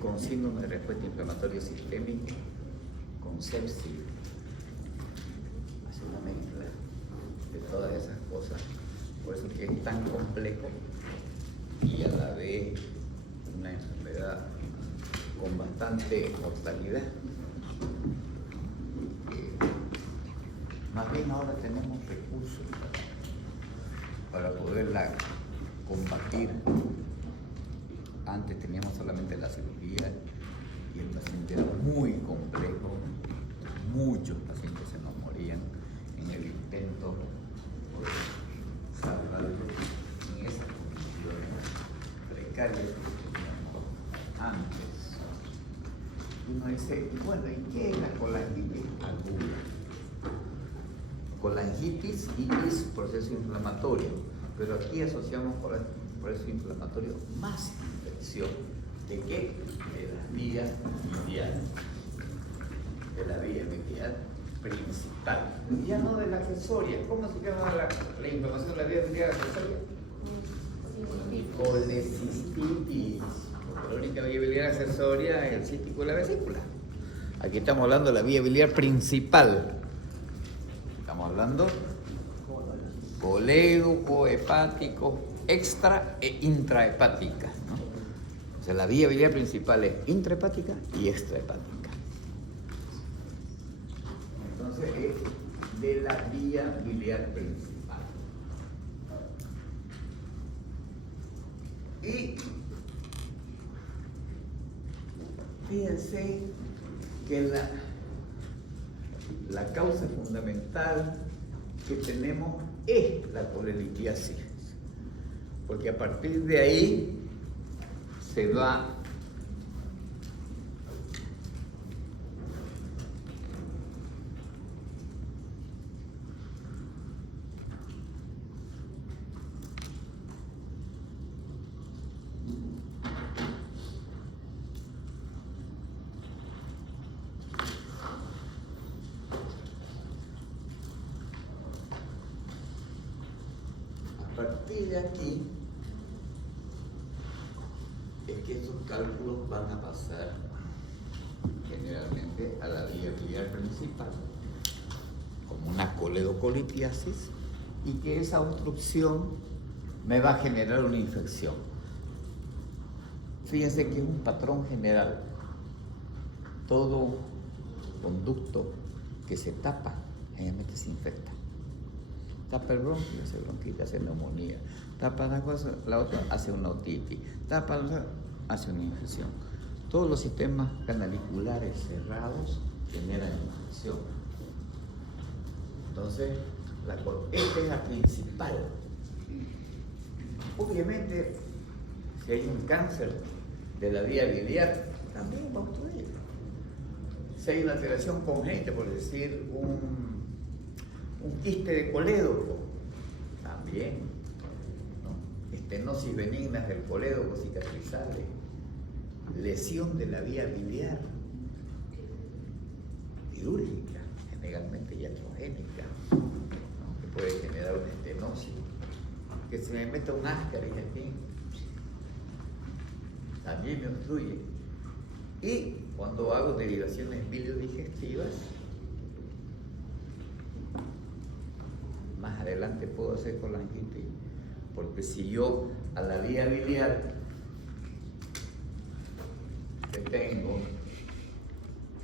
con síndrome de respuesta inflamatoria sistémica, con sepsis. Hace una mezcla de todas esas cosas. Por eso que es tan complejo y a la vez una enfermedad con bastante mortalidad. Más bien ahora tenemos recursos para poderla combatir. Antes teníamos solamente la cirugía y el paciente era muy complejo. Muchos pacientes se nos morían en el intento por salvarlo en esas condiciones precarias que teníamos antes. Y uno dice, bueno, ¿y qué es la colangitis aguda? Colangitis, itis, proceso inflamatorio, pero aquí asociamos con el proceso inflamatorio más infección. ¿De qué? De las vías biliares. De la vía biliar principal. Ya no de la accesoria. ¿Cómo se llama la inflamación de la vía biliar accesoria? Colecistitis. Porque la única vía biliar accesoria es el cístico y la vesícula. Aquí estamos hablando de la vía biliar principal. Estamos hablando colédoco, hepático, extra e intrahepática, ¿no? O sea, la vía biliar principal es intrahepática y extrahepática. Entonces es de la vía biliar principal. Y fíjense que la causa fundamental que tenemos es la colelitiasis, porque a partir de ahí se va a partir de aquí es que esos cálculos van a pasar generalmente a la vía biliar principal como una coledocolitiasis y que esa obstrucción me va a generar una infección. Fíjense que es un patrón general. Todo conducto que se tapa generalmente se infecta. Tapa el bronquio, hace bronquitis, hace neumonía. Tapa la cosa, la otra hace una otitis. Tapa la otra, hace una infección. Todos los sistemas canaliculares cerrados generan infección. Entonces, esta es la principal. Obviamente, si hay un cáncer de la vía biliar, también va a obstruir. Si hay una alteración congénita, por decir, un quiste de colédoco, también, ¿no? Estenosis benignas del colédoco cicatrizales, lesión de la vía biliar, quirúrgica, generalmente iatrogénica, ¿no? Que puede generar una estenosis, que se me meta un ascaris aquí, también me obstruye. Y cuando hago derivaciones biliodigestivas, más adelante puedo hacer colangitis, porque si yo a la vía biliar que tengo,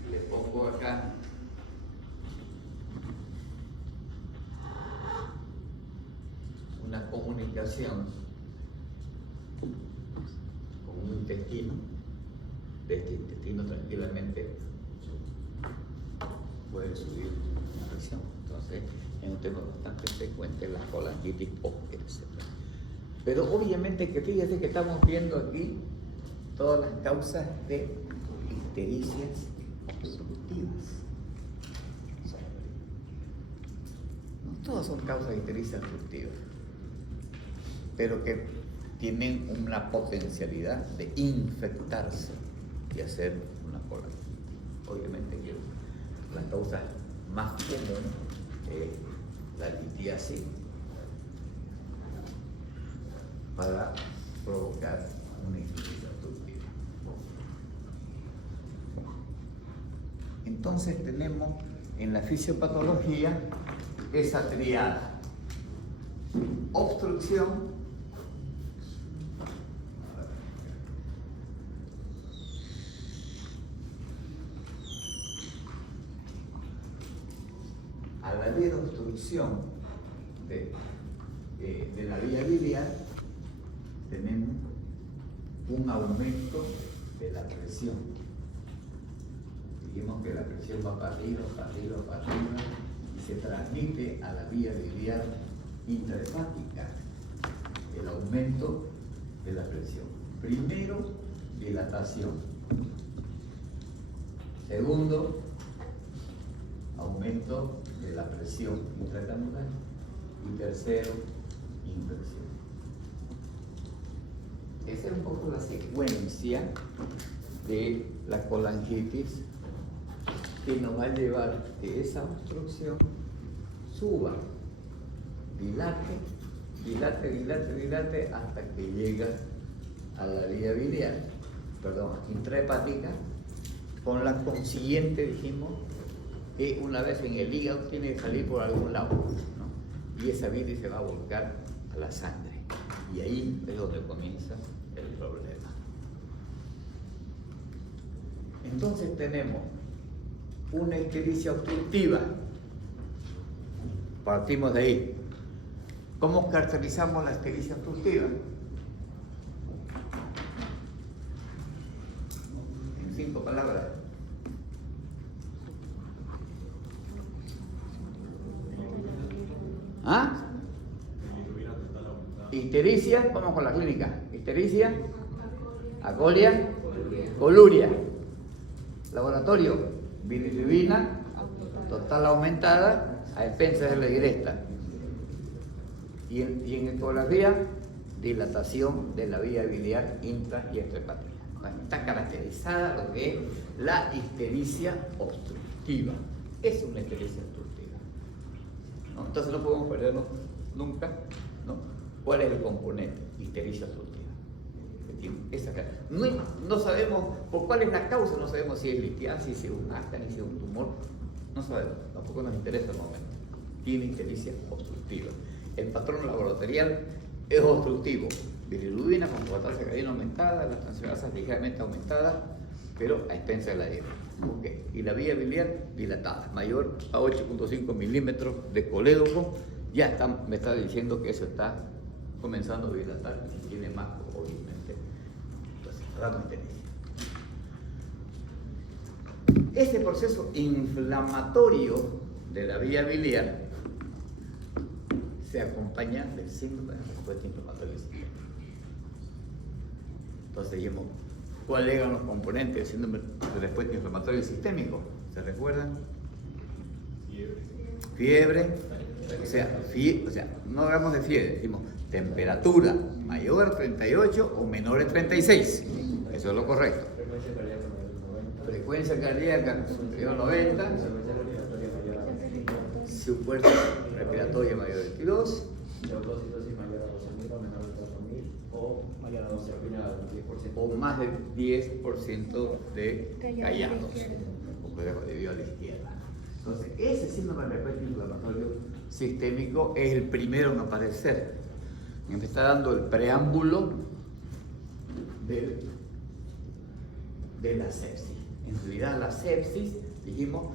le pongo acá una comunicación con un intestino, de este intestino tranquilamente puede subir una presión. Entonces, es un tema bastante frecuente la colangitis etc. Pero obviamente que fíjense que estamos viendo aquí todas las causas de ictericias obstructivas. No todas son causas de ictericia obstructivas, pero que tienen una potencialidad de infectarse y hacer una colangitis. Obviamente que la causa más común es la litiasis para provocar una insuficiencia obstructiva. Entonces tenemos en la fisiopatología esa triada: obstrucción, a la vez de obstrucción de la vía biliar tenemos un aumento de la presión. Dijimos que la presión va para arriba, para arriba, para arriba y se transmite a la vía biliar intrahepática el aumento de la presión. Primero, dilatación. Segundo, aumento de la presión intracanular. Y tercero, inversión. Esa es un poco la secuencia de la colangitis que nos va a llevar que esa obstrucción suba, dilate, dilate, dilate, dilate hasta que llega a la vía biliar, intrahepática, con la consiguiente, dijimos, que una vez en el hígado tiene que salir por algún lado, ¿no? Y esa bilis se va a volcar a la sangre. Y ahí es donde comienza el problema. Entonces tenemos una ictericia obstructiva. Partimos de ahí. ¿Cómo caracterizamos la ictericia obstructiva? En 5 palabras. ¿Ah? Ictericia, vamos con la clínica. Ictericia, acolia, coluria. Laboratorio, bilirrubina total aumentada a expensas de la digresta. Y en ecografía, dilatación de la vía biliar intra y extrahepática. Está caracterizada lo que es la ictericia obstructiva. Es una ictericia obstructiva, ¿no? Entonces no podemos perdernos nunca, ¿no? ¿Cuál es el componente? Ictericia obstructiva. No sabemos por cuál es la causa, no sabemos si es litiasis, si es un ascaris, si es un tumor, no sabemos, tampoco nos interesa el momento. Tiene ictericia obstructiva. El patrón laboratorial es obstructivo: bilirrubina con cuatrasacarina aumentada, las transaminasas ligeramente aumentadas, pero a expensas de la dieta. Okay. Y la vía biliar dilatada, mayor a 8.5 milímetros de colédoco. Ya me está diciendo que eso está comenzando a dilatar, y si tiene más, obviamente. Entonces, damos ictericia. Este proceso inflamatorio de la vía biliar se acompaña del síndrome de respuesta inflamatoria sistémica. Entonces dijimos, ¿cuáles eran los componentes del síndrome de respuesta inflamatoria sistémico? ¿Se recuerdan? Fiebre. O sea, no hablamos de fiebre, decimos temperatura mayor a 38 o menor a 36. Eso es lo correcto. Frecuencia cardíaca superior a 90. Su fuerza respiratoria mayor a 22. Leucocitosis mayor a 12.000 o menor a 4.000 o mayor a 12.000 a 10%. O más del 10% de callados, debido a la izquierda. Entonces, ese síndrome de respuesta inflamatorio sistémico es el primero en aparecer. Me está dando el preámbulo de la sepsis. En realidad, la sepsis, dijimos,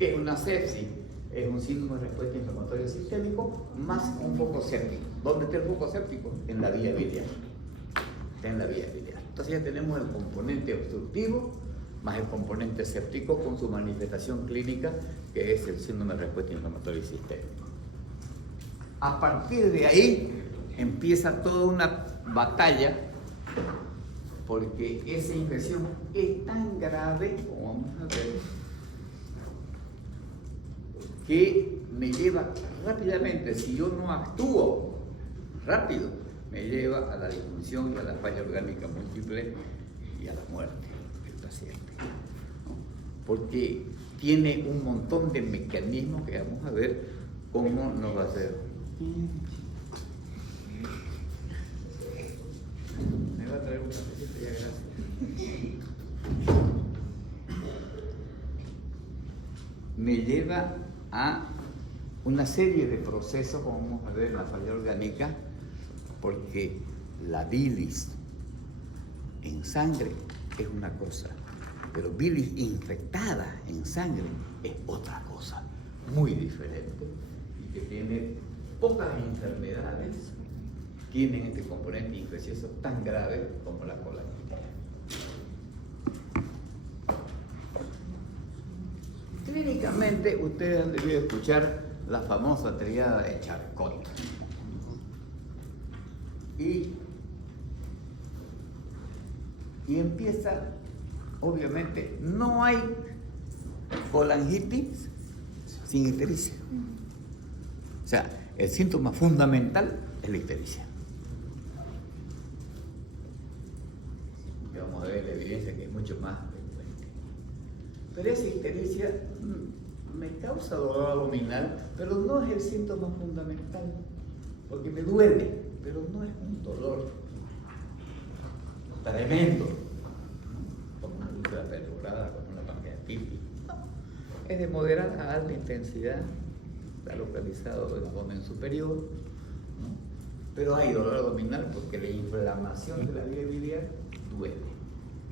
es una sepsis, es un síndrome de respuesta inflamatoria sistémico más un foco séptico. ¿Dónde está el foco séptico? En la vía biliar. Está en la vía biliar. Entonces ya tenemos el componente obstructivo más el componente séptico con su manifestación clínica, que es el síndrome de respuesta inflamatoria sistémica. A partir de ahí empieza toda una batalla, porque esa infección es tan grave, como vamos a ver, que me lleva rápidamente, si yo no actúo rápido, me lleva a la disfunción y a la falla orgánica múltiple y a la muerte del paciente, ¿no? Porque tiene un montón de mecanismos que vamos a ver cómo nos va a hacer. Me va a traer un cafecito ya, gracias. me lleva a una serie de procesos, como vamos a ver en la falla orgánica, porque la bilis en sangre es una cosa, pero bilis infectada en sangre es otra cosa, muy diferente, y que tiene pocas enfermedades, tienen este componente infeccioso tan grave como la colangitis. Clínicamente, ustedes han debido escuchar la famosa triada de Charcot. Y empieza, obviamente, no hay colangitis sin ictericia. O sea, el síntoma fundamental es la ictericia. Y vamos a ver la evidencia que es mucho más frecuente. Pero esa ictericia me causa dolor abdominal, pero no es el síntoma fundamental, porque me duele, pero no es un dolor tremendo, como una úlcera perforada, como una pancreatitis. No, es de moderada a alta intensidad, está localizado en el abdomen superior, ¿no? Pero hay dolor abdominal porque la inflamación de la vía biliar duele.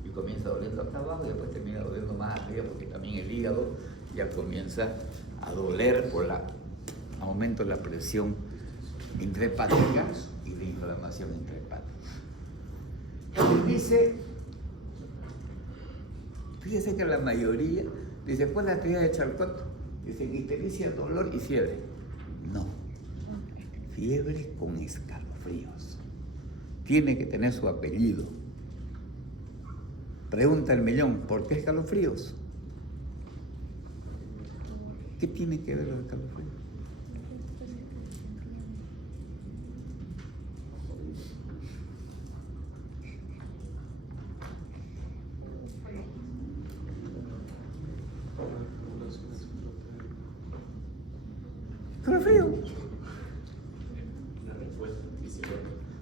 Y comienza doliendo acá abajo y después termina doliendo más arriba porque también el hígado ya comienza a doler por el aumento de la presión intrahepática y de inflamación intrahepática. Y dice, fíjese que la mayoría dice, ¿cuál es la triada de Charcot? Dice ictericia, dolor y fiebre. No, fiebre con escalofríos. Tiene que tener su apellido. Pregunta el millón, ¿por qué escalofríos? ¿Qué tiene que ver los escalofríos? Escalofrío.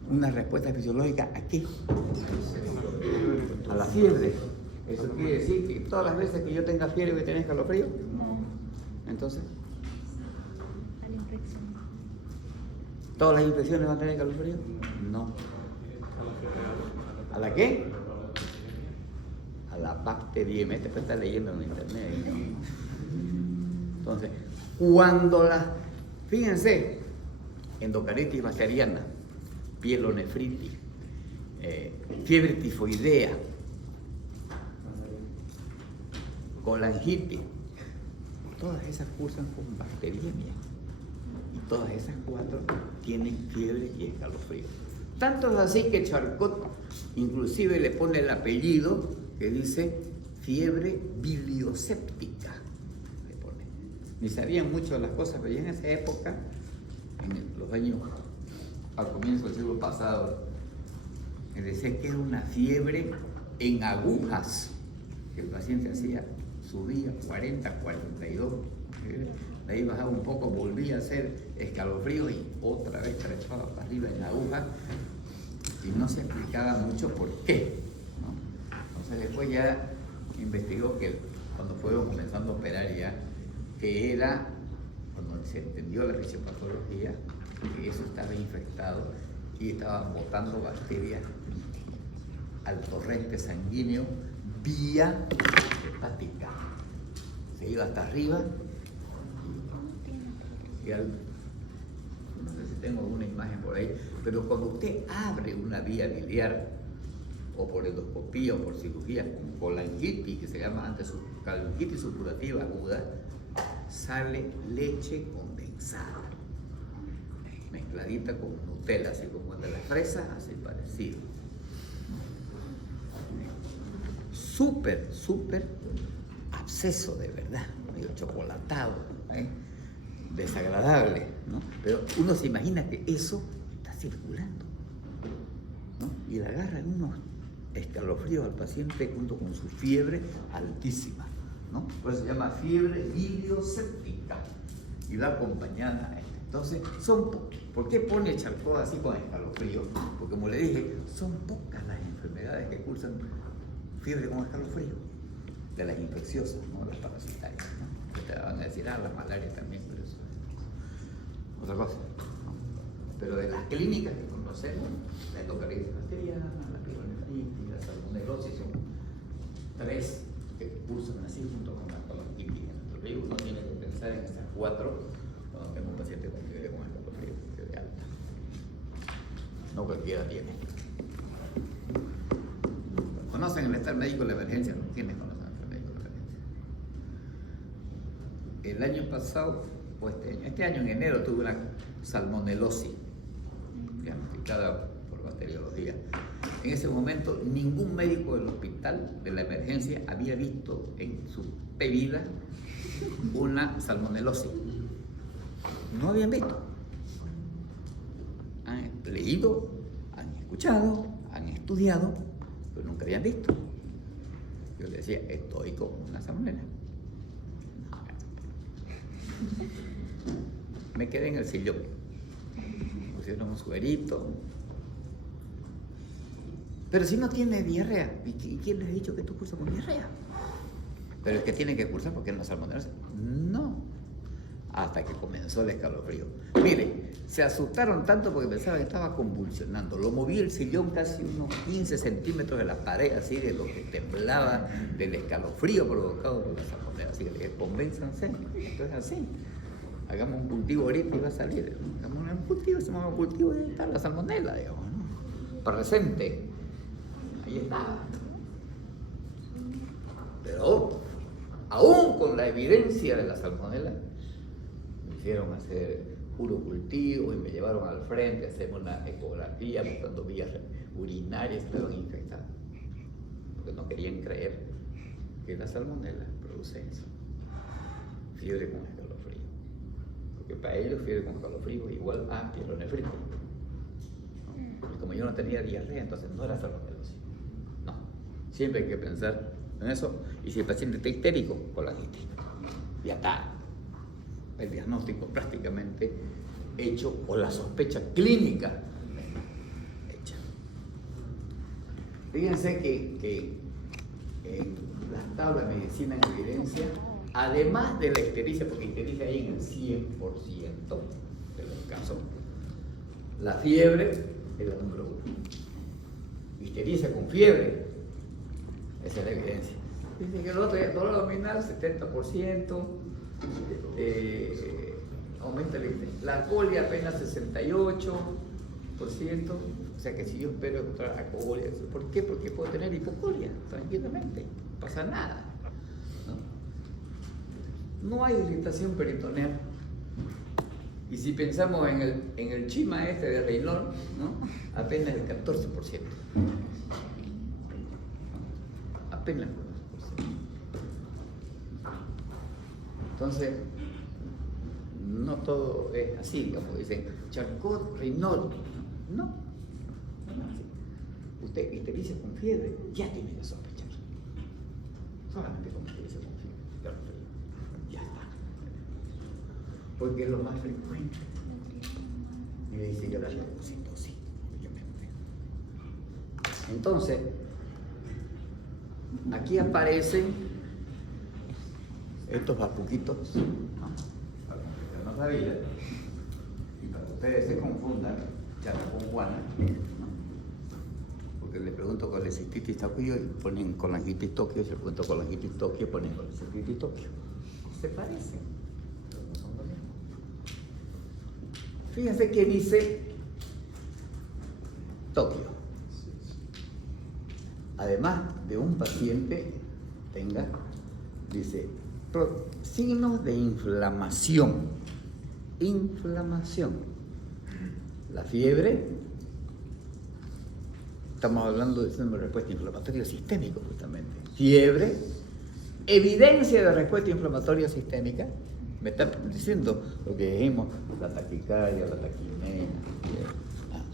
Una respuesta fisiológica ¿a qué? A la fiebre. ¿Eso quiere decir que todas las veces que yo tenga fiebre voy a tener escalofrío? No. Entonces, A la infección. ¿todas las infecciones van a tener escalofrío? No. ¿A la qué? A la bacteria. Este está leyendo en internet. Entonces, cuando fíjense, endocaritis bacteriana, pielonefritis, fiebre tifoidea, colangitis, todas esas cursan con bacteriemia y todas esas 4 tienen fiebre y escalofrío. Tanto es así que Charcot inclusive le pone el apellido que dice fiebre bilioséptica. Le pone. Ni sabían mucho de las cosas, pero ya en esa época, en los años al comienzo del siglo pasado, me decía que era una fiebre en agujas, que el paciente subía 40, 42, de ahí bajaba un poco, volvía a hacer escalofrío y otra vez trepaba para arriba en la aguja y no se explicaba mucho por qué, ¿no? Entonces después ya investigó que cuando fueron comenzando a operar ya, que era, cuando se entendió la fisiopatología, que eso estaba infectado y estaba botando bacterias al torrente sanguíneo vía hepática. Se iba hasta arriba y no sé si tengo alguna imagen por ahí, pero cuando usted abre una vía biliar o por endoscopía o por cirugía con colangitis, que se llama antes colangitis supurativa aguda, sale leche condensada mezcladita con Nutella, así como el de las fresas, así parecido. Súper absceso de verdad, medio chocolatado, desagradable, ¿no? Pero uno se imagina que eso está circulando, ¿no? Y le agarran unos escalofríos al paciente junto con su fiebre altísima, ¿no? Por eso se llama fiebre bilioséptica y va acompañada a esto. Entonces, ¿por qué pone Charcot así con escalofrío? Porque como le dije, son pocas las enfermedades que cursan fiebre con escalofrío, de las infecciosas, no las parasitarias, ¿no? te van a decir, la malaria también, pero eso es otra cosa, ¿no? Pero de las clínicas que conocemos, la endocardititis bacteriana, la pielonefritis, la salmonelosis, son 3 que cursan así junto con la colonitis. Entonces uno tiene que pensar en esas 4 cuando tengo un paciente con fiebre con escalofrío de alta. No cualquiera tiene. ¿Conocen el estar médico de la emergencia? ¿Quiénes conocen el estar médico de la emergencia? El año pasado, o este año en enero, tuve una salmonelosis diagnosticada por bacteriología. En ese momento, ningún médico del hospital de la emergencia había visto en su vida una salmonelosis. No habían visto. Han leído, han escuchado, han estudiado, pero nunca habían visto. Yo le decía, estoy con una salmonela. Me quedé en el sillón. Me pusieron un suerito. Pero si no tiene diarrea, ¿y quién les ha dicho que tú cursas con diarrea? Pero es que tiene que cursar porque es una salmonela. No. Hasta que comenzó el escalofrío. Mire, se asustaron tanto porque pensaban que estaba convulsionando. Lo moví el sillón casi unos 15 centímetros de la pared, así de lo que temblaba del escalofrío provocado por la salmonela. Así que le dije, convénzanse, esto es así. Hagamos un cultivo ahorita y va a salir. Hagamos un cultivo, se llama un cultivo y ahí está la salmonela, digamos, ¿no? Presente. Ahí estaba. Pero aún con la evidencia de la salmonela, me hicieron hacer puro cultivo y me llevaron al frente a hacer una ecografía buscando vías urinarias que estaban infectadas. Porque no querían creer que la salmonela produce eso. Fiebre con escalofrío. Porque para ellos fiebre con escalofrío es igual a pielonefritis. ¿No? Y como yo no tenía diarrea, entonces no era salmonelosis. No. Siempre hay que pensar en eso. Y si el paciente está histérico, colangitis. Ya está. El diagnóstico prácticamente hecho o la sospecha clínica hecha. Fíjense que en las tablas de medicina en evidencia, además de la ictericia, porque ictericia hay en el 100% de los casos, la fiebre es la número 1. Ictericia con fiebre, esa es la evidencia. Dice que el otro dolor abdominal 70%, aumenta la colia apenas 68%, o sea que si yo espero encontrar acogolia, ¿por qué? Porque puedo tener hipocolia tranquilamente, no pasa nada. No hay irritación peritoneal. Y si pensamos en el chima este de Reynolds, ¿no? Apenas el 14%. Apenas el 14%. Entonces, no todo es así, digamos, dicen Charcot, Reynolds. No, no es así. Usted ictericia con fiebre, ya tiene que sospechar. Solamente con ictericia con fiebre, ya está. Porque es lo más frecuente. Y le dice que la leucocitosis, obviamente. Entonces, aquí aparecen estos bapuquitos, ¿no? Para que no sabía, y para que ustedes se confundan, chata con Juana, ¿no? Porque les pregunto con la cistitis Tokio y ponen colangitis Tokio, se pregunto colangitis Tokio y ponen colangitis Tokio. Se parecen, pero no son lo mismo. Fíjense que dice Tokio. Además de un paciente tenga, dice, signos de inflamación. Inflamación. La fiebre, estamos hablando de síndrome de respuesta inflamatoria sistémica justamente. Fiebre, evidencia de respuesta inflamatoria sistémica. Me está diciendo lo que dijimos, la taquicardia, la taquipnea.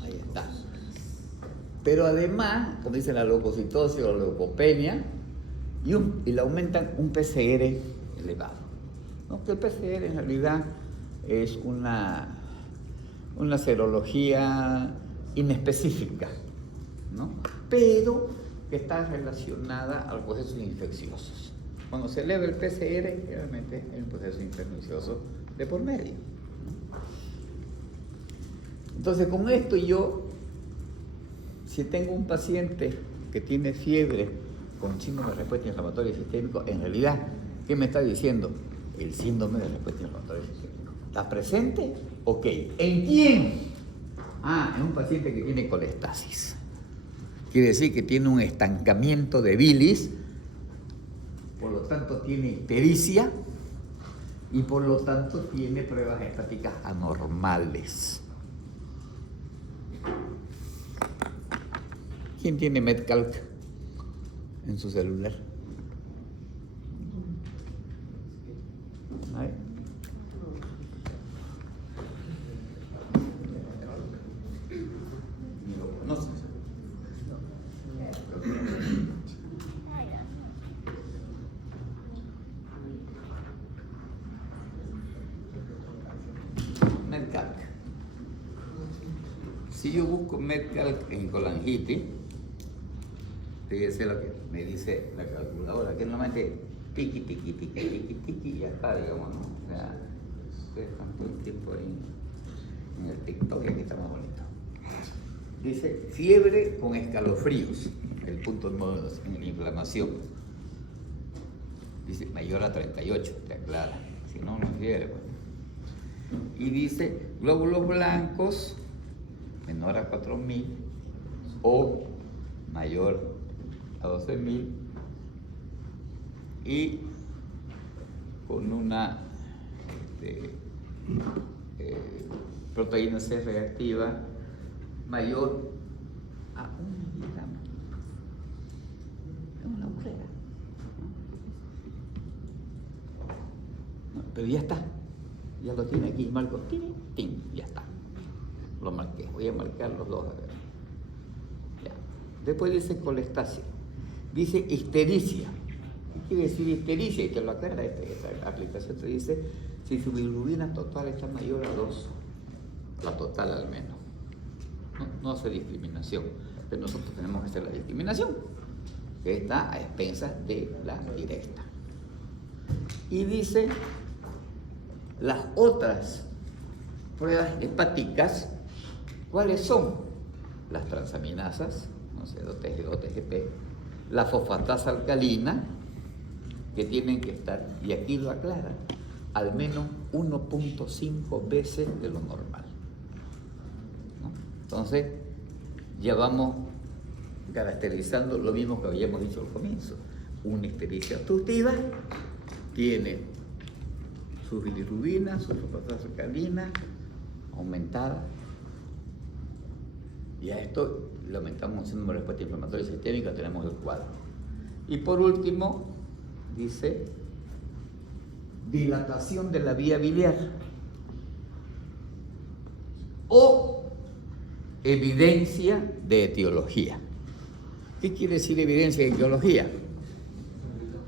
Ahí está. Pero además, como dice la leucocitosis o la leucopenia, y le aumentan un PCR elevado. ¿No? Que el PCR en realidad es una serología inespecífica, ¿no? Pero que está relacionada a los procesos infecciosos. Cuando se eleva el PCR, realmente hay un proceso infeccioso de por medio. Entonces, con esto yo, si tengo un paciente que tiene fiebre con síndrome de respuesta inflamatoria sistémica, en realidad, ¿qué me está diciendo? El síndrome de respuesta inflamatoria sistémica. ¿Está presente? Ok. ¿En quién? En un paciente que tiene colestasis. Quiere decir que tiene un estancamiento de bilis, por lo tanto tiene ictericia y por lo tanto tiene pruebas hepáticas anormales. ¿Quién tiene MedCalc en su celular? ¿Nadie? Ni lo conoces. MedCalc. Si yo busco MedCalc en colangitis, fíjese lo que me dice la calculadora, que normalmente tiqui, tiqui, tiqui, tiqui, tiqui, y acá, digamos, ¿no? O sea, ustedes están todo el tiempo ahí en el TikTok, y aquí está más bonito. Dice, fiebre con escalofríos, el punto número 2, en la inflamación. Dice, mayor a 38, te aclara, si no, no es fiebre, pues. Y dice, glóbulos blancos, menor a 4.000 o mayor a 12.000 y con una proteína C reactiva mayor a 1 miligramo. Es una burrera. No, pero ya está. Ya lo tiene aquí, marco, ¡ting! Ya está. Lo marqué. Voy a marcar los dos. A ver. Ya. Después dice colestasis. Dice ictericia. ¿Qué quiere decir ictericia? Y te lo aclara esta aplicación. Te dice si su bilirrubina total está mayor a 2. La total al menos. No hace discriminación. Pero nosotros tenemos que hacer la discriminación, que está a expensas de la directa. Y dice las otras pruebas hepáticas, ¿cuáles son? Las transaminasas, no sé, OTG, OTGP, la fosfatasa alcalina, que tienen que estar, y aquí lo aclara, al menos 1.5 veces de lo normal, ¿no? Entonces, ya vamos caracterizando lo mismo que habíamos dicho al comienzo. Una ictericia obstructiva tiene su bilirrubina, su fosfatasa alcalina aumentada. Y a esto le aumentamos un síndrome de respuesta inflamatoria sistémica, tenemos el cuadro. Y por último, dice dilatación de la vía biliar o evidencia de etiología. ¿Qué quiere decir evidencia de etiología?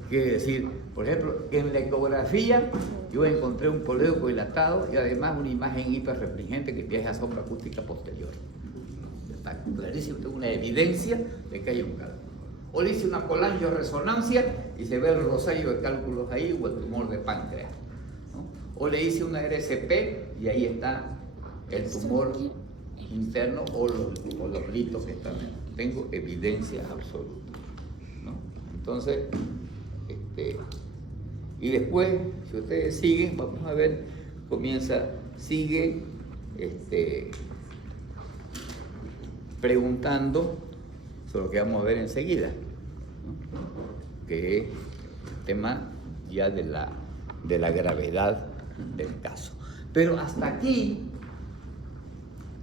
Quiere decir, por ejemplo, en la ecografía yo encontré un colédoco dilatado y además una imagen hiperrefringente que viaja a sombra acústica posterior. Está clarísimo, tengo una evidencia de que hay un cálculo. O le hice una colangioresonancia y se ve el rosario de cálculos ahí o el tumor de páncreas, ¿no? O le hice una RCP y ahí está el tumor interno o los litos que están. Tengo evidencia absoluta, ¿no? Entonces, y después, si ustedes siguen, vamos a ver, sigue preguntando sobre lo que vamos a ver enseguida, ¿no? Que es el tema ya de la gravedad del caso. Pero hasta aquí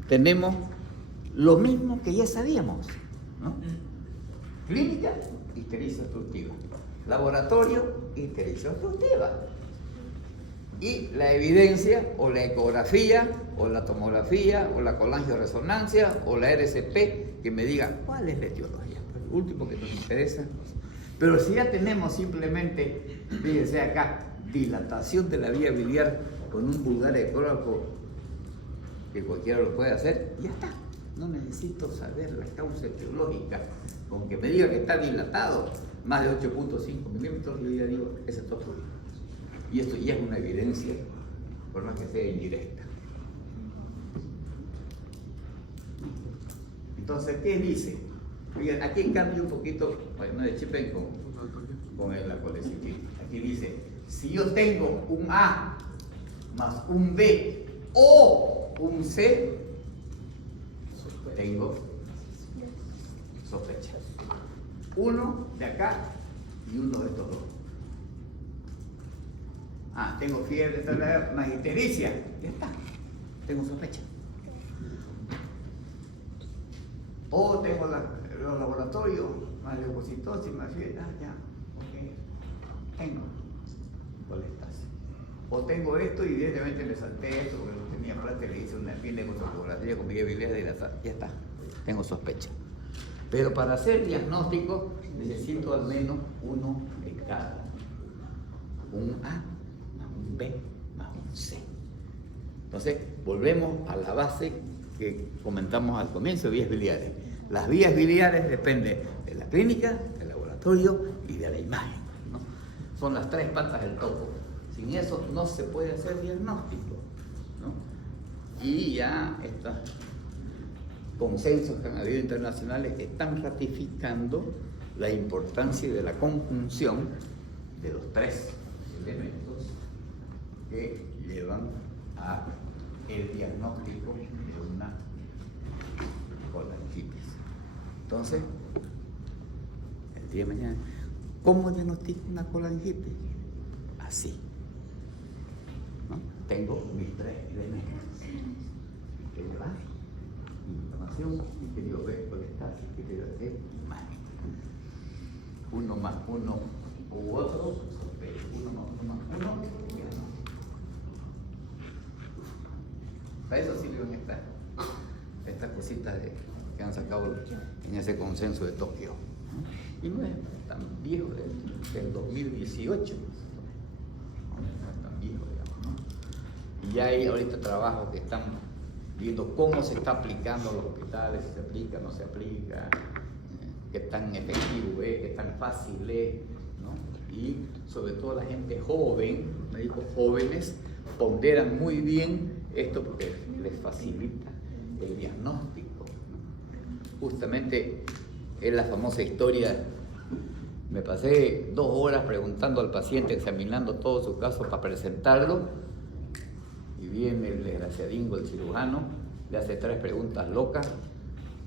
tenemos lo mismo que ya sabíamos, ¿no? Clínica, ictericia obstructiva. Laboratorio, ictericia obstructiva. Y la evidencia, o la ecografía, o la tomografía, o la colangioresonancia, o la RCP, que me diga cuál es la etiología. Pues lo último que nos interesa. Pero si ya tenemos simplemente, fíjense acá, dilatación de la vía biliar con un vulgar ecógrafo, que cualquiera lo puede hacer, ya está. No necesito saber la causa etiológica. Con que me diga que está dilatado, más de 8.5 milímetros, yo ya digo, ese es tóxico. Y esto ya es una evidencia, por más que sea indirecta. Entonces, ¿qué dice? Oigan, aquí cambio un poquito, no de Chipen con la colecitina. Aquí dice, si yo tengo un A más un B o un C, tengo sospecha. Uno de acá y uno de estos dos. Tengo fiebre, más ictericia. Ya está. Tengo sospecha. O tengo los laboratorios, más leucocitosis, más fiebre. Ya. Ok. Tengo colestasis. O tengo esto y directamente le salté esto porque no tenía plata y le hice una piel de controlografía con Miguel Vilés de la sal. Ya está. Tengo sospecha. Pero para hacer diagnóstico necesito al menos uno de cada. Un A más un B más un C. Entonces, volvemos a la base que comentamos al comienzo, vías biliares. Las vías biliares dependen de la clínica, del laboratorio y de la imagen, ¿no? Son las tres patas del topo. Sin eso no se puede hacer diagnóstico, ¿no? Y ya estos consensos que han habido internacionales están ratificando la importancia de la conjunción de los tres elementos que llevan a el diagnóstico de una colangitis. Entonces, el día de mañana, ¿cómo diagnostico una colangitis? Así, ¿no? Tengo mis tres elementos. Criterio A, inflamación, criterio B, colestasis, criterio C, imagen. Uno más uno u otro, sospecho. Uno más uno, diagnóstico. Para eso sirven estas cositas que han sacado en ese consenso de Tokio. Y no es tan viejo, del 2018. No es tan viejo, digamos, ¿no? Y ya hay ahorita trabajos que están viendo cómo se está aplicando en los hospitales, si se aplica, no se aplica, qué tan efectivo es, qué tan fácil es, ¿no? Y sobre todo la gente joven, médicos jóvenes, ponderan muy bien esto porque les facilita el diagnóstico, ¿no? Justamente es la famosa historia, me pasé 2 horas preguntando al paciente, examinando todo su caso para presentarlo, y viene el desgraciadingo, el cirujano, le hace 3 preguntas locas,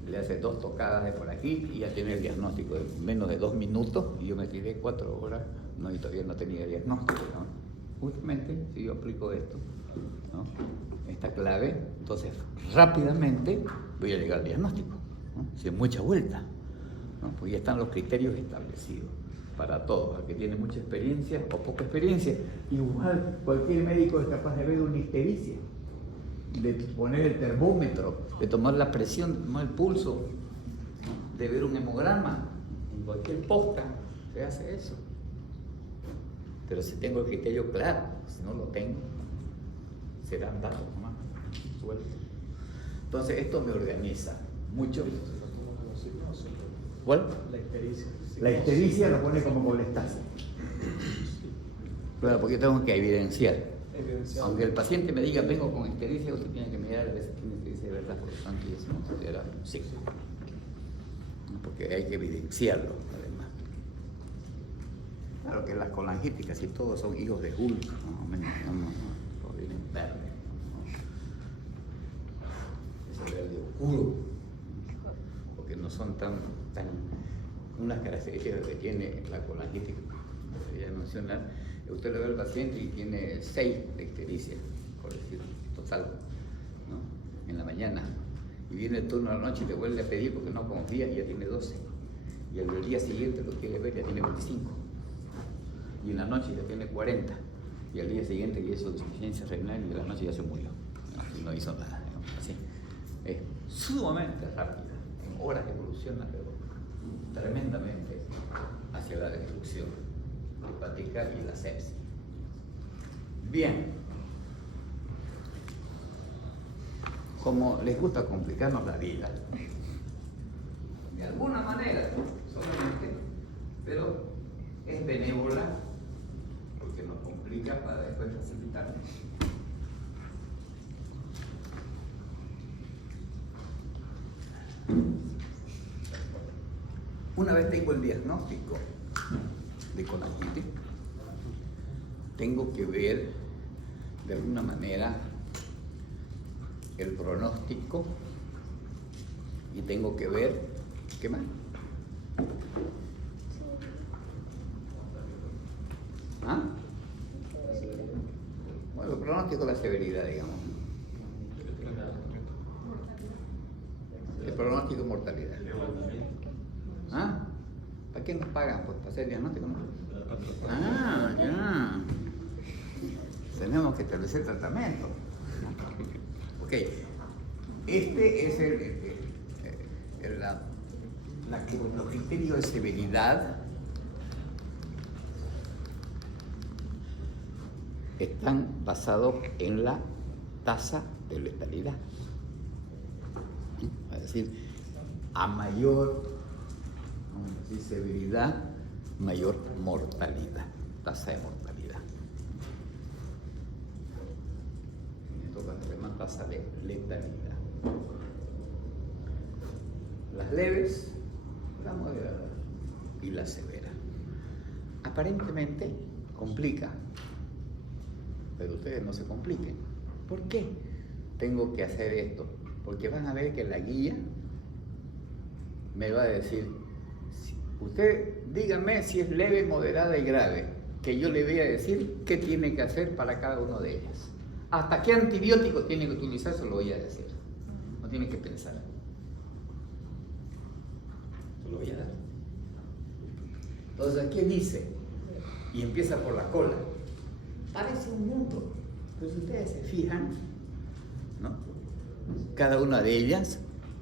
le hace 2 tocadas de por aquí y ya tiene el diagnóstico en menos de 2 minutos, y yo me tiré 4 horas, no, y todavía no tenía diagnóstico, ¿no? Justamente, si yo aplico esto, ¿no? Esta clave, entonces rápidamente voy a llegar al diagnóstico, ¿no? Sin mucha vuelta, ¿no? Pues ya están los criterios establecidos para todos, al que tiene mucha experiencia o poca experiencia. Igual cualquier médico es capaz de ver una ictericia, de poner el termómetro, de tomar la presión, de tomar el pulso, ¿no? De ver un hemograma, en cualquier posta se hace eso. Pero si tengo el criterio claro, si no lo tengo, serán datos más sueltos. Entonces esto me organiza mucho. ¿Cuál? La ictericia. La ictericia lo pone como colestasis. Claro, porque tengo que evidenciar. Aunque el paciente me diga, vengo con ictericia, usted tiene que mirar a veces tiene ictericia de verdad, por lo tanto, y eso no considera sí. Porque hay que evidenciarlo, además. Claro que las colangitis casi todos son hijos de Hulk, más o menos, no vienen verdes, ¿no? Ese verde oscuro, porque no son tan unas características que tiene la colangitis, debería mencionar. Usted le ve al paciente y tiene 6 de ictericia, por decir, total, ¿no? En la mañana, y viene el turno de la noche y te vuelve a pedir porque no confía y ya tiene 12, y el día siguiente lo quiere ver, ya tiene 25, y en la noche ya tiene 40, y al día siguiente ya hizo insuficiencia renal y en la noche ya se murió, ¿no? Y no hizo nada, ¿no? Así. Es sumamente rápida, en horas evoluciona, pero tremendamente hacia la destrucción hepática y la sepsis. Bien, como les gusta complicarnos la vida, de alguna manera solamente, pero es benévola porque nos complica para después facilitarnos. Una vez tengo el diagnóstico de colangitis, tengo que ver de alguna manera el pronóstico y tengo que ver, ¿qué más? ¿Ah? Bueno, el pronóstico de la severidad, digamos. El pronóstico de mortalidad. ¿Ah? ¿Para qué nos pagan? Pues para hacer diagnóstico, ¿no? Ah, ya. Tenemos que establecer tratamiento. Ok. Este es los criterios de severidad están basados en la tasa de letalidad. Es decir, a mayor, vamos a decir, severidad, mayor mortalidad, tasa de mortalidad. Esto se llama tasa de letalidad. Las leves, la moderada y la severa. Aparentemente complica, pero ustedes no se compliquen. ¿Por qué tengo que hacer esto? Porque van a ver que la guía me va a decir, usted dígame si es leve, moderada y grave, que yo le voy a decir qué tiene que hacer para cada una de ellas. Hasta qué antibiótico tiene que utilizar, se lo voy a decir. No tiene que pensar. Se lo voy a dar. Entonces aquí dice, y empieza por la cola. Parece un mundo, pero si ustedes se fijan, ¿no? Cada una de ellas,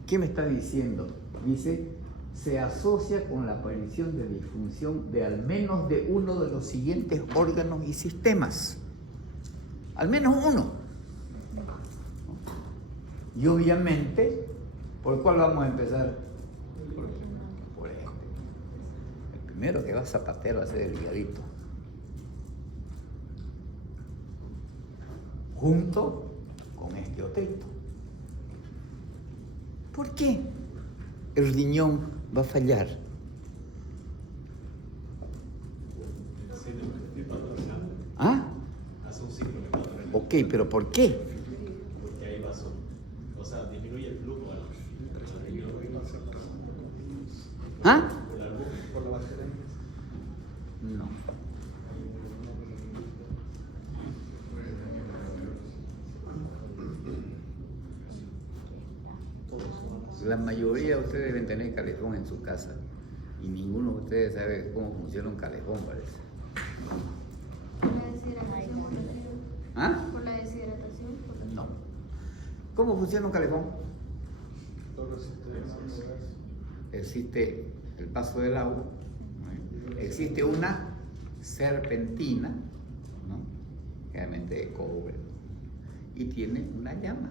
¿qué me está diciendo? Dice, se asocia con la aparición de disfunción de al menos de uno de los siguientes órganos y sistemas. Al menos uno. Y obviamente, ¿por cuál vamos a empezar? Por este. El primero que va a zapatear va a ser el hígadito. Junto con este otrito. ¿Por qué el riñón va a fallar? ¿Ah? Hace un ciclo metabólico. Ok, pero ¿por qué? Porque hay vaso. O sea, disminuye el flujo. ¿Ah? Por la bacteria. No. La mayoría de ustedes deben tener calefón en su casa y ninguno de ustedes sabe cómo funciona un calefón, parece. ¿Por la deshidratación? ¿Ah? ¿Por la deshidratación? No. ¿Cómo funciona un calefón? Existe el paso del agua, ¿no? Existe una serpentina, ¿no? Realmente de cobre, y tiene una llama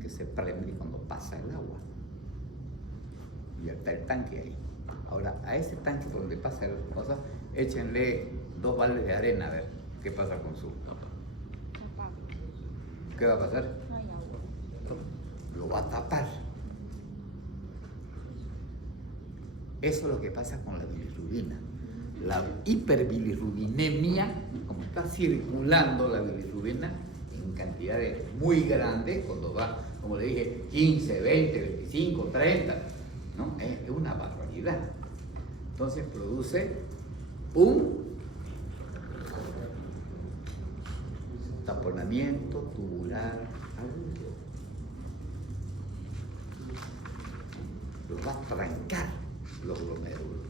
que se prende cuando pasa el agua. Y está el tanque ahí. Ahora, a ese tanque por donde pasa la cosa, échenle 2 baldes de arena a ver qué pasa con su tapa. ¿Qué va a pasar? No hay agua. Lo va a tapar. Eso es lo que pasa con la bilirrubina. La hiperbilirrubinemia, como está circulando la bilirrubina en cantidades muy grandes, cuando va, como le dije, 15, 20, 25, 30, ¿no? Es una barbaridad. Entonces produce un taponamiento tubular agudo. Lo va a trancar los glomérulos.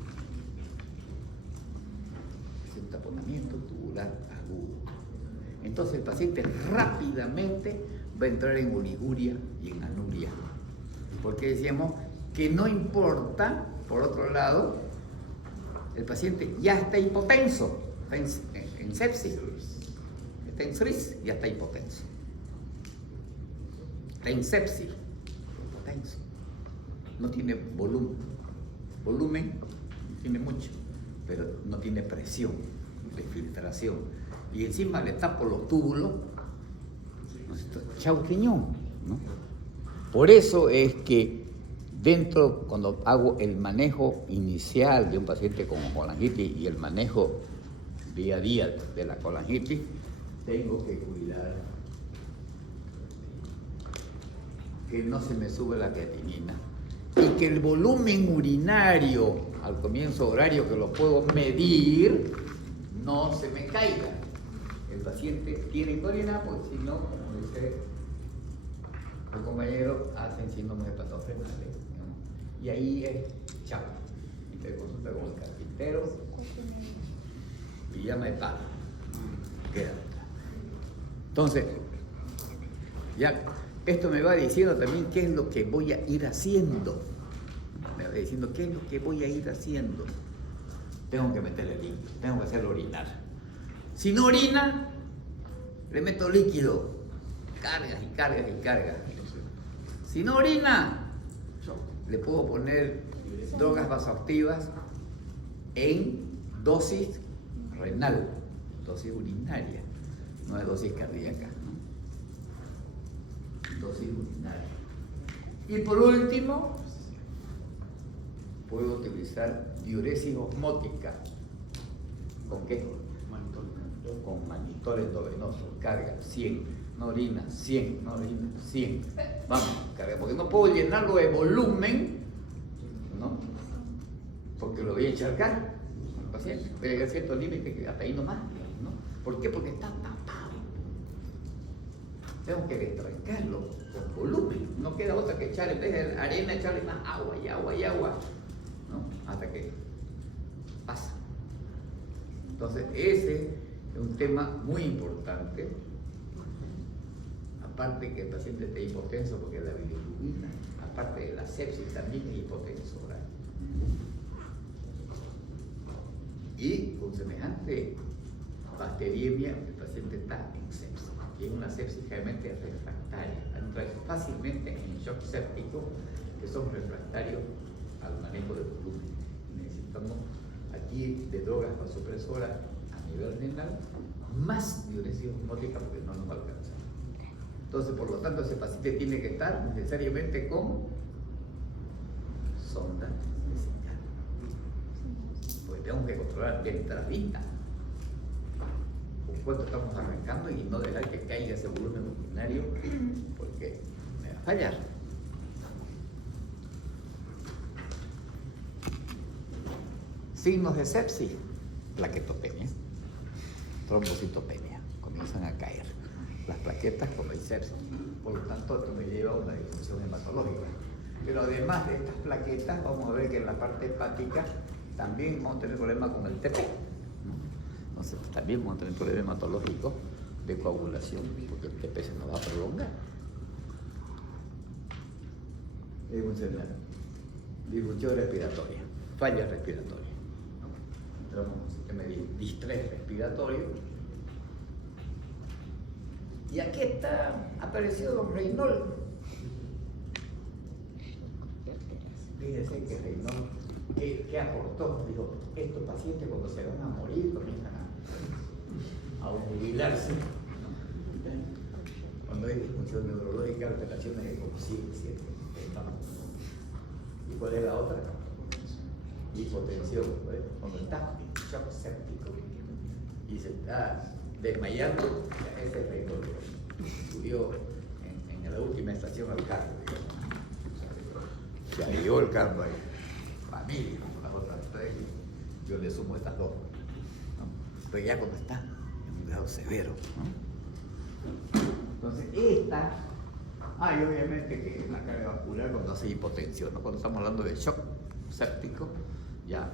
Es un taponamiento tubular agudo. Entonces el paciente rápidamente va a entrar en oliguria y en anuria. Porque decíamos que no importa, por otro lado, el paciente ya está hipotenso, está en sepsis, está en SRIS, ya está hipotenso. Está en sepsis, hipotenso. No tiene volumen, no tiene mucho, pero no tiene presión de filtración. Y encima le tapo los túbulos, chau riñón, ¿no? Por eso es que cuando hago el manejo inicial de un paciente con colangitis y el manejo día a día de la colangitis, tengo que cuidar que no se me sube la creatinina y que el volumen urinario al comienzo horario, que lo puedo medir, no se me caiga. El paciente tiene que orinar porque si no, como dice el compañero, hacen síndrome hepatofrenales, ¿no? Y ahí es chao. Y te consulta con el carpintero y ya me paga. Queda otra. Entonces, ya esto me va diciendo también qué es lo que voy a ir haciendo. Me va diciendo qué es lo que voy a ir haciendo. Tengo que meterle líquido, tengo que hacerlo orinar. Si no orina, le meto líquido. Cargas y cargas y cargas. Si no orina, le puedo poner drogas vasoactivas en dosis renal, dosis urinaria, no es dosis cardíaca, ¿no? Dosis urinaria. Y por último, puedo utilizar diuresis osmótica. ¿Con qué? Con mannitol endovenoso. Carga 100. No orina, 100, no orina, 100. Vamos, carga, porque no puedo llenarlo de volumen, ¿no? Porque lo voy a encharcar al paciente. Voy a llegar a cierto límite que hasta ahí nomás, ¿no? ¿Por qué? Porque está tapado. Tengo que destrancarlo con volumen. No queda otra que echarle, en vez de arena, echarle más agua y agua y agua, ¿no? Hasta que pasa. Entonces, ese es un tema muy importante. Aparte que el paciente esté hipotenso porque la bilirrubina, aparte de la sepsis, también es hipotenso oral. Y con semejante bacteriemia, el paciente está en sepsis. Y es una sepsis realmente refractaria. Entra fácilmente en shock séptico, que son refractarios al manejo del volumen. Necesitamos aquí de drogas vasopresoras a nivel renal, más diuresis osmótica porque no nos alcanza. Entonces, por lo tanto, ese paciente tiene que estar necesariamente con sonda de señal. Porque tengo que controlar de entradita con cuánto estamos arrancando y no dejar que caiga ese volumen urinario porque me va a fallar. Signos de sepsis: plaquetopenia, trombocitopenia, comienzan a caer las plaquetas como el sepsis. Por lo tanto, esto me lleva a una disfunción hematológica. Pero además de estas plaquetas, vamos a ver que en la parte hepática también vamos a tener problemas con el TP, ¿no? Entonces, también vamos a tener problemas hematológicos de coagulación, porque el TP se nos va a prolongar. Disfunción respiratoria, falla respiratoria. Entramos en un sistema de distrés respiratorio. Y aquí está aparecido don Reynol. Fíjense que Reynol, ¿qué aportó? Dijo, estos pacientes cuando se van a morir comienzan a jubilarse, ¿no? Cuando hay disfunción neurológica, alteraciones de como 7. ¿Y cuál es la otra? Hipotensión, ¿ves? Cuando está en shock séptico y se está desmayando, ese es Reynol. Subió en la última estación al carro, digamos. Ya llegó el carro ahí, familia, como las otras tres, yo le sumo estas dos, ¿no? Pero ya cuando está en un grado severo, ¿no? Entonces, esta, y obviamente que la carga vascular cuando hace hipotensión, ¿no? Cuando estamos hablando de shock séptico, ya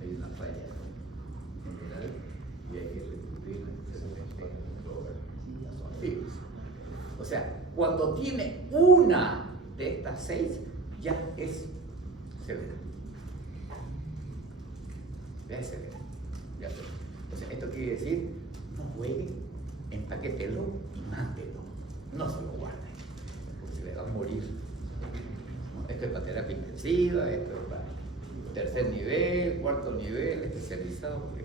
hay una falla general y hay que recurrir o sea, cuando tiene una de estas 6, ya es severa. Ya es severa. Ya es severa. O sea, esto quiere decir, no juegue, empaquételo y mándelo. No se lo guarde, porque se le va a morir. Esto es para terapia intensiva, esto es para tercer nivel, cuarto nivel, especializado, porque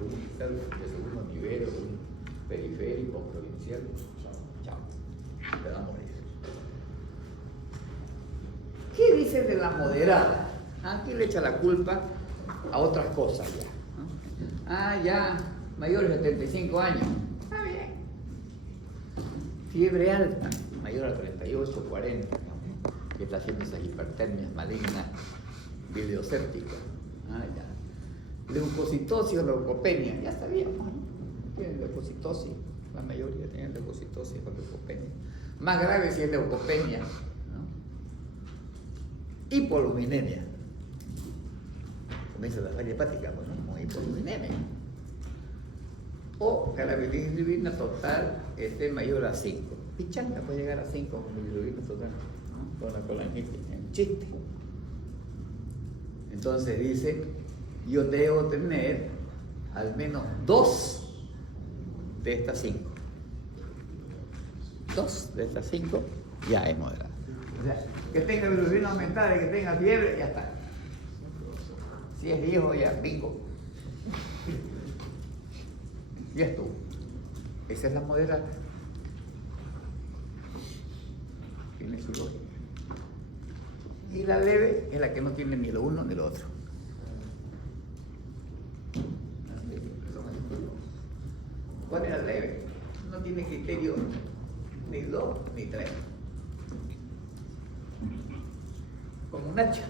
un hospital de segundo nivel o un periférico provincial, chao, te va a morir. ¿Qué dice de la moderada? Aquí le echa la culpa a otras cosas ya, ¿no? Ah, ya, mayor de 75 años, está bien. Fiebre alta, mayor a 38, 40, ¿no? Que está haciendo esas hipertermias malignas, videocépticas. Ah, ya. Leucocitosis o leucopenia, ya sabíamos, ¿no? Tienen leucocitosis, la mayoría tienen leucocitosis o leucopenia. Más grave si es leucopenia, ¿no? Hipoluminemia. Comienza la falla hepática, pues, ¿no? Como hipoluminemia. O que la bilirrubina total esté mayor a 5. Pichanga puede llegar a 5 con bilirrubina total, ¿no? Con la colangitis, en chiste. Entonces dice, yo debo tener al menos 2 de estas 5. 2 de estas 5 ya es moderado. O sea, que tenga bilirrubina aumentada y que tenga fiebre, ya está. Si es viejo, ya bingo. Ya estuvo. Esa es la moderada. Tiene su lógica. Y la leve es la que no tiene ni lo uno ni lo otro. ¿Cuál es la leve? No tiene criterio ni 2 ni 3. Como un hacha.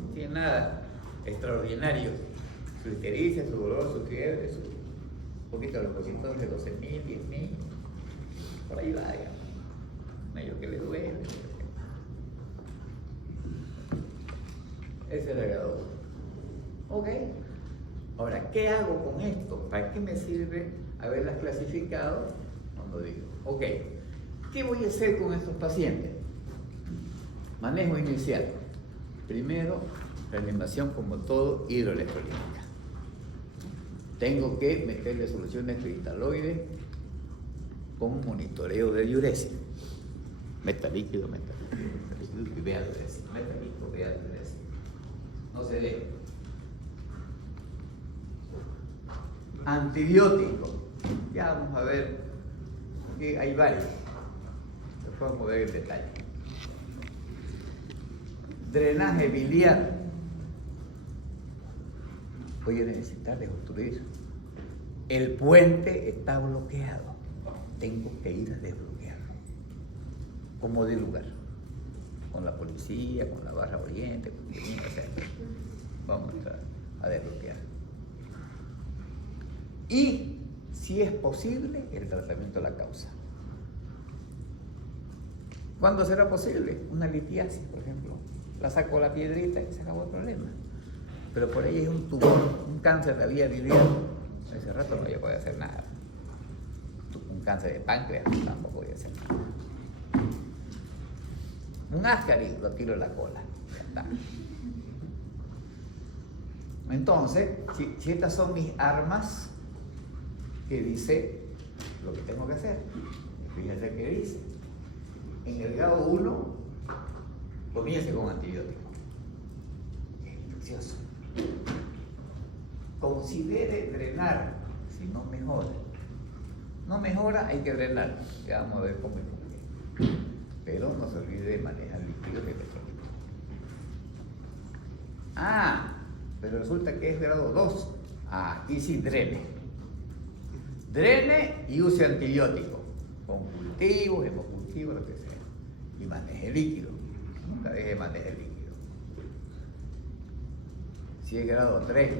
No tiene nada extraordinario. Su ictericia, su dolor, su fiebre, su poquito de los cositos de 12.000, 10.000. Por ahí va, digamos. Medio que le duele. Ese es el grado 1. Ok. Ahora, ¿qué hago con esto? ¿Para qué me sirve haberlas clasificado? Cuando digo, ok, ¿qué voy a hacer con estos pacientes? Manejo inicial. Primero, reanimación como todo hidroelectrolítica. Tengo que meterle soluciones cristaloides con monitoreo de diuresis. Metalíquido y vea diuresis. Metalíquido, vea diuresis. No se dé. Antibiótico. Ya vamos a ver que hay varios. Después vamos a ver el detalle. Drenaje biliar. Voy a necesitar desobstruir. El puente está bloqueado. Tengo que ir a desbloquearlo. Como de lugar. Con la policía, con la barra oriente, con quien sea. Vamos a entrar a desbloquear. Y, si es posible, el tratamiento de la causa. ¿Cuándo será posible? Una litiasis, por ejemplo. La saco la piedrita y se acabó el problema. Pero por ahí es un tumor, un cáncer de la vía biliar. Ese rato no voy a poder hacer nada. Un cáncer de páncreas tampoco voy a hacer nada. Un ascaris lo tiro en la cola. Ya está. Entonces, si estas son mis armas, que dice lo que tengo que hacer. Fíjense que dice. En el grado 1, comience con antibiótico. Es infeccioso. Considere drenar, si no mejora. No mejora, hay que drenar. Ya vamos a ver cómo y por qué. Pero no se olvide de manejar líquidos y electrolitos. Ah, pero resulta que es grado 2. Ah, aquí sí drene. Drene y use antibiótico. Con cultivos, hemocultivos, lo que sea. Y maneje líquido. Nunca deje de manejar líquido. Si es grado 3,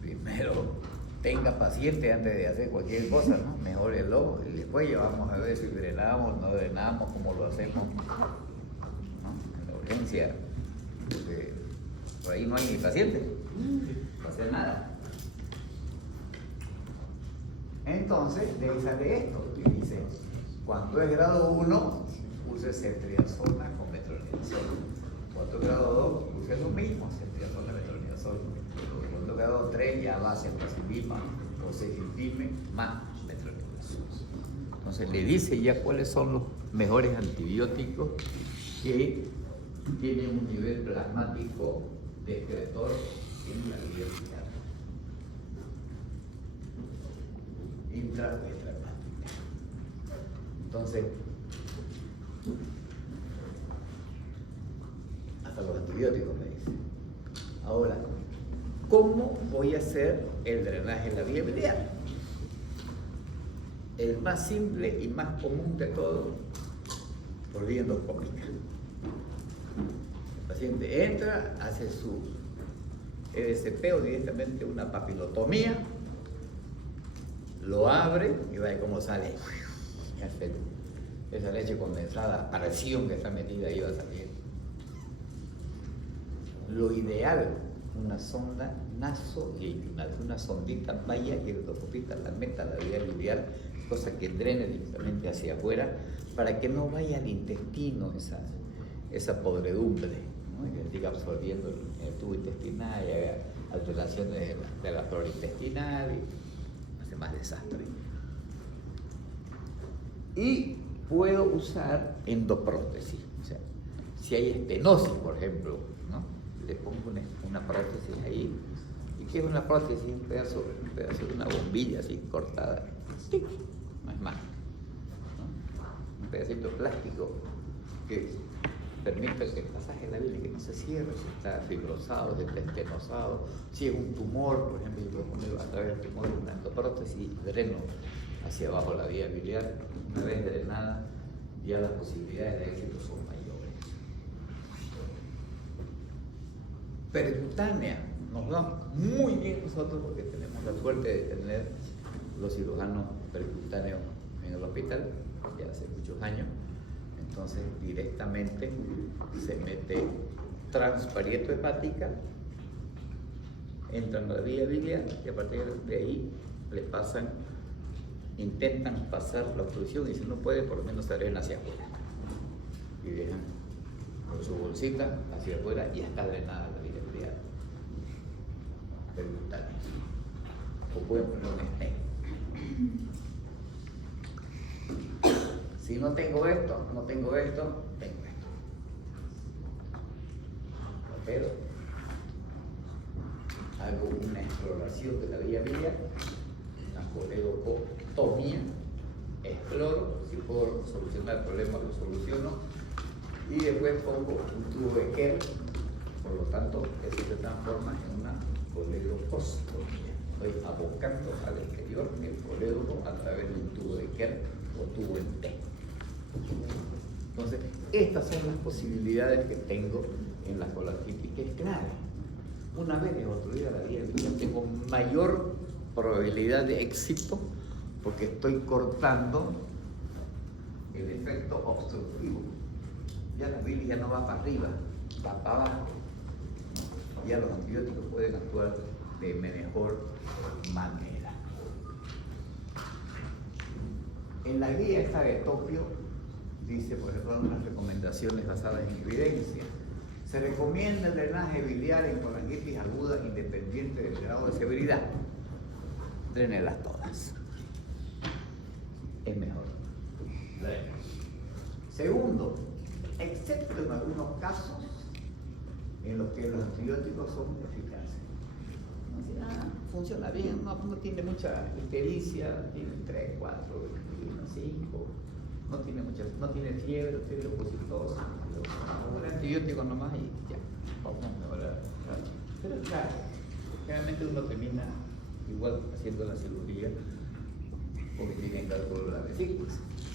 primero tenga paciente antes de hacer cualquier cosa, ¿no? Mejórelo y después ya vamos a ver si drenamos, no drenamos, cómo lo hacemos, ¿no? En la urgencia, porque por ahí no hay ni paciente, no hace nada. Entonces, de ahí sale esto, y dice, cuando es grado 1, use ceftriaxona con metronidazol. Cuando es grado 2, use lo mismo, ceftriaxona, metronidazol. Cuando es grado 3, ya va a ser ceftriaxona o ceftriaxona más metronidazol. Entonces, le dice ya cuáles son los mejores antibióticos que tienen un nivel plasmático de excretor en la vía biliar. Intra o extrahepática. Entonces, hasta los antibióticos me dicen. Ahora, ¿cómo voy a hacer el drenaje en la vía biliar? El más simple y más común de todo, por vía endoscópica. El paciente entra, hace su EDCP o directamente una papilotomía, lo abre y va a ver cómo sale. Esa leche condensada, a presión que está metida ahí va a salir. Lo ideal, una sonda nasolinguinal, una sondita vaya y el endoscopista la meta a la vía biliar, cosa que drene directamente hacia afuera, para que no vaya al intestino esa podredumbre, ¿no? Y que siga absorbiendo el tubo intestinal y haga alteraciones de la flora intestinal y hace más desastre. Y puedo usar endoprótesis, o sea, si hay estenosis, por ejemplo, ¿no? Le pongo una prótesis ahí. ¿Y qué es una prótesis? Un pedazo de una bombilla así cortada, ¡tic! No es más, ¿no? Un pedacito de plástico que permite que el pasaje de la bile que no se cierre, si está fibrosado, si está estenosado, si es un tumor, por ejemplo, yo puedo poner a través del tumor una endoprótesis y dreno hacia abajo la vía biliar. Una vez drenada, ya las posibilidades de éxito son mayores. Percutánea, nos va muy bien nosotros porque tenemos la suerte de tener los cirujanos percutáneos en el hospital ya hace muchos años. Entonces directamente se mete transparieto hepática, entran a la vía biliar y a partir de ahí le pasan, intentan pasar la obstrucción y si no puede por lo menos se drena hacia afuera y dejan con su bolsita hacia afuera y está drenada la vía biliar percutánea. O pueden poner un stent. Si no tengo esto, tengo esto. Pero hago una exploración de la vía biliar, una coledotomía, exploro, si puedo solucionar el problema lo soluciono y después pongo un tubo de Kerr, por lo tanto eso se transforma en una coledocostomía. Estoy abocando al exterior el colédoco a través de un tubo de Kerr o tubo en T. Entonces, estas son las posibilidades que tengo en la colangitis, que es clave. Una vez obstruida la vía biliar, tengo mayor probabilidad de éxito porque estoy cortando el efecto obstructivo. Ya la bilis ya no va para arriba, va para abajo. Ya los antibióticos pueden actuar de mejor manera. En la guía esta de Tokio dice, por ejemplo, unas recomendaciones basadas en evidencia. Se recomienda el drenaje biliar en colangitis aguda independiente del grado de severidad. Drénelas todas. Es mejor. Segundo, excepto en algunos casos en los que los antibióticos son eficaces. Funciona bien, no tiene mucha ictericia, tiene 3, 4, 5, no tiene fiebre, no tiene leucocitosis, un antibiótico nomás y ya, vamos a mejorar. Pero claro, generalmente uno termina igual haciendo la cirugía porque tiene cálculo de la vesícula,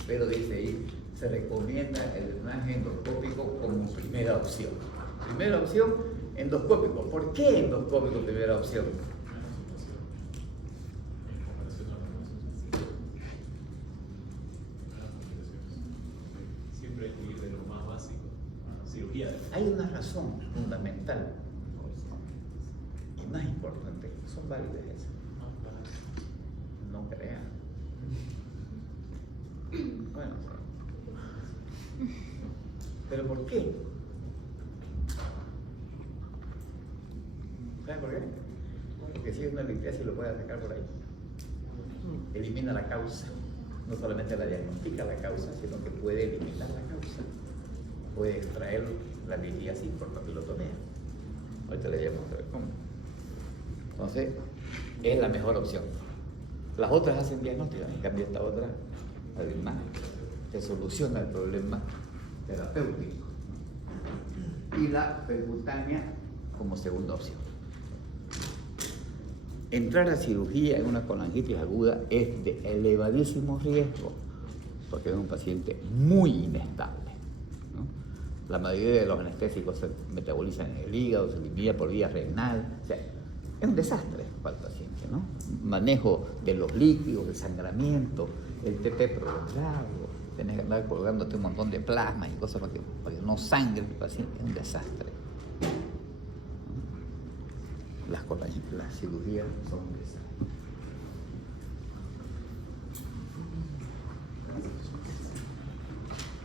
pero dice ahí, se recomienda el drenaje endoscópico como primera opción. Primera opción, endoscópico. ¿Por qué endoscópico primera opción? Siempre hay que ir de lo más básico a la cirugía. Hay una razón fundamental y más importante, son válidas esas. No crean. Bueno, ¿pero por qué? ¿Sabes por qué? Porque si es una litiasis lo puede sacar por ahí. Elimina la causa. No solamente la diagnostica la causa, sino que puede eliminar la causa. Puede extraer la litiasis por papilotomía. Ahorita le vamos a ver cómo. Entonces, es la mejor opción. Las otras hacen diagnóstico, en cambio esta otra, además, te soluciona el problema terapéutico. Y la percutánea como segunda opción. Entrar a cirugía en una colangitis aguda es de elevadísimo riesgo, porque es un paciente muy inestable, ¿no? La mayoría de los anestésicos se metabolizan en el hígado, se elimina por vía renal, o sea, es un desastre para el paciente, ¿no? Manejo de los líquidos, el sangramiento, el TT prolongado, tenés que andar colgándote un montón de plasmas y cosas para que no sangre el paciente, es un desastre. Las cirugías son un desastre.